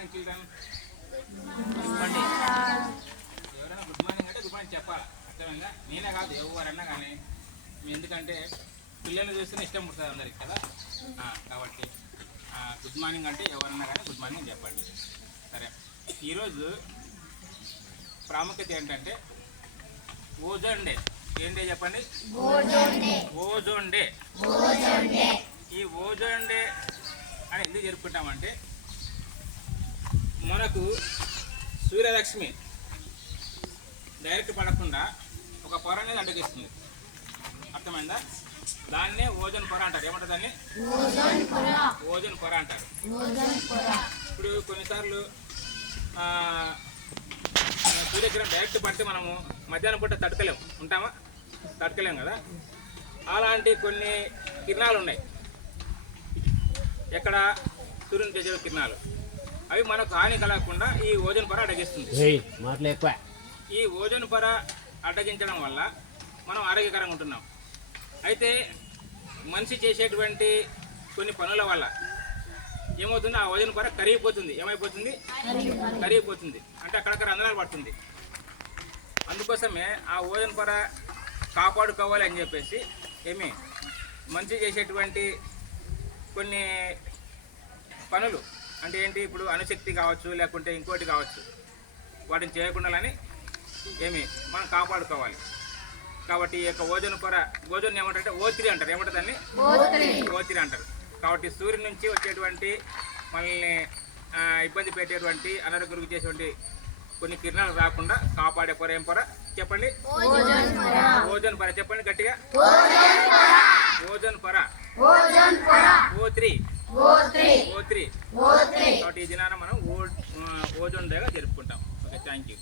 Morning children? చెప్పండి. ఎవరైనా good morning అంటే గుడ్ మార్నింగ్ చెప్పాలి. అర్థమైందా? నేనే కాదు ఎవరన్నా కానీ. ఎందుకంటే పిల్లల్ని చూస్తేనే ఇష్టం పుడుతుంది అందరికి కదా. కాబట్టి గుడ్ మార్నింగ్ అంటే ఎవరన్నా కానీ గుడ్ మార్నింగ్ చెప్పండి. సరే, ఈరోజు ప్రాముఖ్యత ఏంటంటే ఓజోన్ డే. ఏం డే చెప్పండి? Ozone day. ఈ ఓజోన్ డే అని ఎందుకు జరుపుకుంటామంటే మనకు సూర్యరశ్మి డైరెక్ట్ పడకుండా ఒక పొర అనేది అడ్డగిస్తుంది. అర్థమైందా? దాన్నే ఓజోన్ పొర అంటారు. ఏమంటారు దాన్ని? ఓజోన్ పొర అంటారు. ఇప్పుడు కొన్నిసార్లు సూర్యకిరణం డైరెక్ట్ పడితే మనము మధ్యాహ్నం పూట తట్టుకోలేము కదా. అలాంటి కొన్ని కిరణాలు ఉన్నాయి. ఎక్కడ? సూర్యుని చేసే కిరణాలు. అవి మనకు హాని కలగకుండా ఈ ఓజోన్ పొర అడ్డగిస్తుంది. ఈ ఓజోన్ పొర అడ్డగించడం వల్ల మనం ఆరోగ్యకరంగా ఉంటున్నాం. అయితే మనిషి చేసేటువంటి కొన్ని పనుల వల్ల ఏమవుతుంది? ఆ ఓజోన్ పొర కరిగిపోతుంది. ఏమైపోతుంది? కరిగిపోతుంది. అంటే అక్కడక్కడ రంధ్రాలు పడుతుంది. అందుకోసమే ఆ ఓజోన్ పొర కాపాడుకోవాలి అని చెప్పేసి మనిషి చేసేటువంటి కొన్ని పనులు అంటే ఏంటి? ఇప్పుడు అణుశక్తి కావచ్చు, లేకుంటే ఇంకోటి కావచ్చు, వాటిని చేయకుండాలని మనం కాపాడుకోవాలి. కాబట్టి ఈ యొక్క ఓజోన్ ఏమంటారంటే O3 అంటారు. ఏమంటారు దాన్ని? O3 అంటారు. కాబట్టి సూర్యుని నుంచి వచ్చేటువంటి మనల్ని ఇబ్బంది పెట్టేటువంటి అనారోగ్యం చేసేటువంటి కొన్ని కిరణాలు రాకుండా కాపాడే పొర ఏం పొర చెప్పండి? ఓజోన్ పొర. చెప్పండి గట్టిగా. ఓజోన్ పొర. O3. కాబట్టి ఈ దినాన మనం ఓజోన్ డేగా జరుపుకుంటాం. Okay, thank you.